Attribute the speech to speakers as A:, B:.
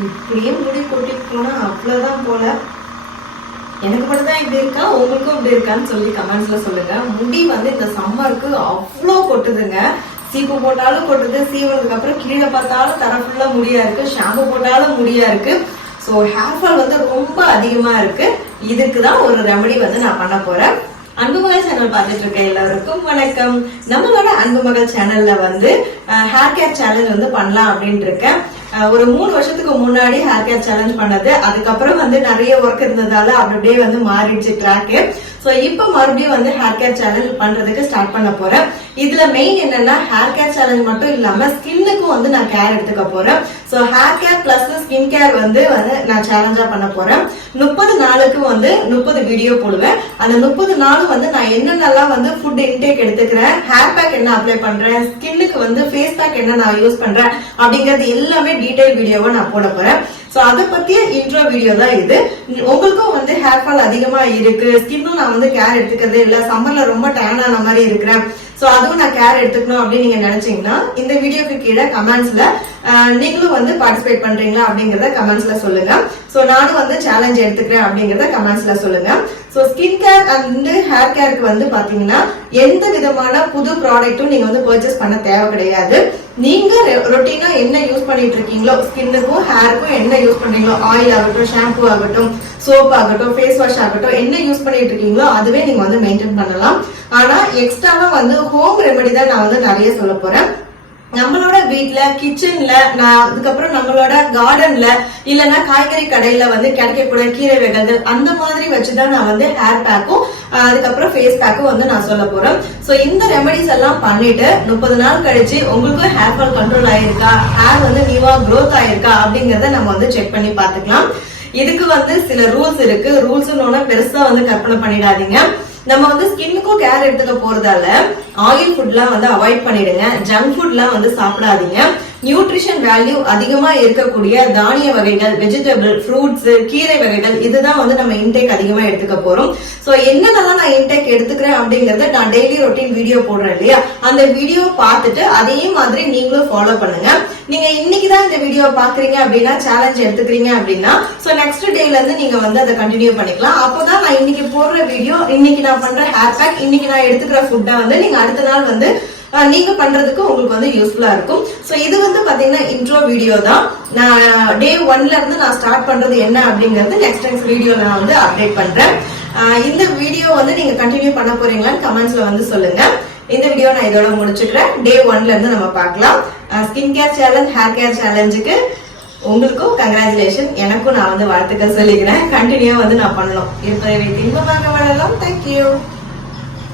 A: இப்படியே முடி கொட்டிட்டு போனா அவ்வளவுதான் போல. எனக்கு மட்டும் தான் இப்படி இருக்கா? உங்களுக்கும் இப்படி இருக்கான்னு சொல்லி கமெண்ட்ஸ்ல சொல்லுங்க. முடி வந்து இந்த சம்மருக்கு அவ்வளோ கொட்டுதுங்க. சீப்பு போட்டாலும் கொட்டுது சீவனதுக்கு அப்புறம் கீழே பார்த்தாலும் தர ஃபுல்லா முடியா இருக்கு. ஷாம்பு போட்டாலும் முடியா இருக்கு. ஸோ ஹேர் ஃபால் வந்து ரொம்ப அதிகமா இருக்கு. இதுக்கு தான் ஒரு ரெமடி வந்து நான் பண்ண போறேன். அன்பு மகள் சேனல் பார்த்துட்டு இருக்க எல்லாருக்கும் வணக்கம். நம்மளோட அன்பு மகள் சேனல்ல வந்து ஹேர் கேர் சேலஞ்ச் வந்து பண்ணலாம் அப்படின்ட்டு இருக்கேன். ஒரு மூணு வருஷத்துக்கு முன்னாடி ஹேர் கேர் சேலஞ்ச் பண்ணது. அதுக்கப்புறம் வந்து நிறைய ஒர்க் இருந்ததால அப்படி அப்படியே வந்து மாறிடுச்சு ட்ராக்கு ஸோ இப்போ மறுபடியும் வந்து ஹேர் கேர் சேலஞ்ச் பண்றதுக்கு ஸ்டார்ட் பண்ண போறேன். இதுல மெயின் என்னன்னா ஹேர் கேர் சேலஞ்ச் மட்டும் இல்லாம ஸ்கின்னுக்கும் வந்து நான் கேர் எடுத்துக்க போறேன். So hair care plus skin care வந்து வந்து நான் சேலஞ்சா பண்ண போறேன். முப்பது நாளுக்கு வந்து முப்பது வீடியோ போடுவேன். அந்த முப்பது நாளும் வந்து நான் என்னென்னலாம் வந்து ஃபுட் இன்டேக் எடுத்துக்கிறேன் ஹேர் பேக் என்ன அப்ளை பண்றேன் ஸ்கின்னுக்கு வந்து ஃபேஸ் பேக் என்ன நான் யூஸ் பண்றேன் அப்படிங்கிறது எல்லாமே டீடைல் வீடியோவை நான் போட போறேன். ஸோ அதை பத்திய இன்ட்ரோ வீடியோ தான் இது. உங்களுக்கும் வந்து ஹேர் ஃபால் அதிகமா இருக்கு. ஸ்கின்னும் நான் வந்து கேர் எடுத்துக்கிறதே இல்ல. சம்மர்ல ரொம்ப டேன் ஆன மாதிரி இருக்கிறேன். ஸோ அதுவும் நான் கேர் எடுத்துக்கணும் அப்படின்னு நீங்க நினைச்சீங்கன்னா இந்த வீடியோக்கு கீழே கமெண்ட்ஸ்ல நீங்களும் வந்து பார்ட்டிசிபேட் பண்றீங்களா அப்படிங்கறத கமெண்ட்ஸ்ல சொல்லுங்க. ஸோ நானும் வந்து சேலஞ்ச் எடுத்துக்கிறேன் அப்படிங்கறத கமெண்ட்ஸ்ல சொல்லுங்க. So skin care and hair கேருக்கு வந்து பாத்தீங்கன்னா எந்த விதமான புது ப்ராடக்ட்டும் நீங்க வந்து பர்ச்சேஸ் பண்ண தேவை கிடையாது. நீங்க ரொட்டீனா என்ன யூஸ் பண்ணிட்டு இருக்கீங்களோ ஸ்கின்னுக்கும் ஹேருக்கும் என்ன யூஸ் பண்றீங்களோ ஆயில் ஆகட்டும் ஷாம்பு ஆகட்டும் சோப் ஆகட்டும் ஃபேஸ் வாஷ் ஆகட்டும் என்ன யூஸ் பண்ணிட்டு இருக்கீங்களோ அதுவே நீங்க வந்து மெயின்டைன் பண்ணலாம். ஆனா எக்ஸ்ட்ராவா வந்து ஹோம் ரெமெடி தான் நான் வந்து நிறைய சொல்ல போறேன். நம்மளோட வீட்ல கிச்சன்ல நான் அதுக்கப்புறம் நம்மளோட கார்டன்ல இல்லைன்னா காய்கறி கடையில வந்து கிடைக்கக்கூடிய கீரை வகைகள் அந்த மாதிரி வச்சுதான் நான் வந்து ஹேர் பேக்கும் அதுக்கப்புறம் ஃபேஸ் பேக்கும் வந்து நான் சொல்ல போறேன். சோ இந்த ரெமடிஸ் எல்லாம் பண்ணிட்டு முப்பது நாள் கழிச்சு உங்களுக்கும் ஹேர் ஃபால் கண்ட்ரோல் ஆயிருக்கா? ஹேர் வந்து நியூவா க்ரோத் ஆயிருக்கா? அப்படிங்கறத நம்ம வந்து செக் பண்ணி பாத்துக்கலாம் இதுக்கு வந்து சில ரூல்ஸ் இருக்கு. ரூல்ஸ் பெருசா வந்து கற்பனை பண்ணிடாதீங்க. நம்ம வந்து ஸ்கின்னுக்கும் கேர் எடுத்துக்க போறதால ஆயில் ஃபுட்லாம் வந்து அவாய்ட் பண்ணிடுங்க. ஜங்க் ஃபுட்லாம் வந்து சாப்பிடாதீங்க. நியூட்ரிஷன் வேல்யூ அதிகமா இருக்கக்கூடிய தானிய வகைகள் வெஜிடபிள் ஃப்ரூட்ஸ் கீரை வகைகள் இதுதான் வந்து நம்ம இன்டேக் அதிகமா எடுத்துக்க போறோம். சோ என்னென்னலாம் நான் இன்டேக் எடுத்துக்கிறேன் அப்படிங்கறத நான் டெய்லி ரொட்டீன் வீடியோ போடுறேன் இல்லையா? அந்த வீடியோ பார்த்துட்டு அதே மாதிரி நீங்களும் ஃபாலோ பண்ணுங்க. நீங்க இன்னைக்கு தான் இந்த வீடியோ பாக்குறீங்க அப்படின்னா சேலஞ்ச் எடுத்துக்கிறீங்க அப்படின்னா சோ நெக்ஸ்ட் டேல இருந்து நீங்க வந்து அதை கண்டினியூ பண்ணிக்கலாம். அப்போதான் நான் இன்னைக்கு போடுற வீடியோ இன்னைக்கு நான் பண்ற ஹேர் பேக் இன்னைக்கு நான் எடுத்துக்கிற ஃபுட்டை வந்து நீங்க அடுத்த நாள் வந்து நீங்க பண்றதுக்கு உங்களுக்கு வந்து யூஸ்ஃபுல்லா இருக்கும். சோ இது வந்து பாத்தீங்கன்னா இன்ட்ரோ வீடியோ தான். நான் டே ஒன்ல இருந்து நான் ஸ்டார்ட் பண்றது என்ன அப்படிங்கறது நெக்ஸ்ட் நெக்ஸ்ட் வீடியோ நான் வந்து அப்டேட் பண்றேன். இந்த வீடியோ வந்து நீங்க கண்டினியூ பண்ண போறீங்களான்னு கமெண்ட்ஸ்ல வந்து சொல்லுங்க. இந்த வீடியோ நான் இதோட முடிச்சுக்கிறேன். டே ஒன்ல இருந்து நம்ம பார்க்கலாம். Skin care challenge hair care சேலஞ்சுக்கு உங்களுக்கும் கங்க்ராச்சுலேஷன் எனக்கும் நான் வந்து வாழ்த்துக்கள் சொல்லிக்கிறேன். கண்டினியூவா வந்து நான் பண்ணலாம் இருப்பதை வைத்து இன்பமாக வளரலாம். தேங்க்யூ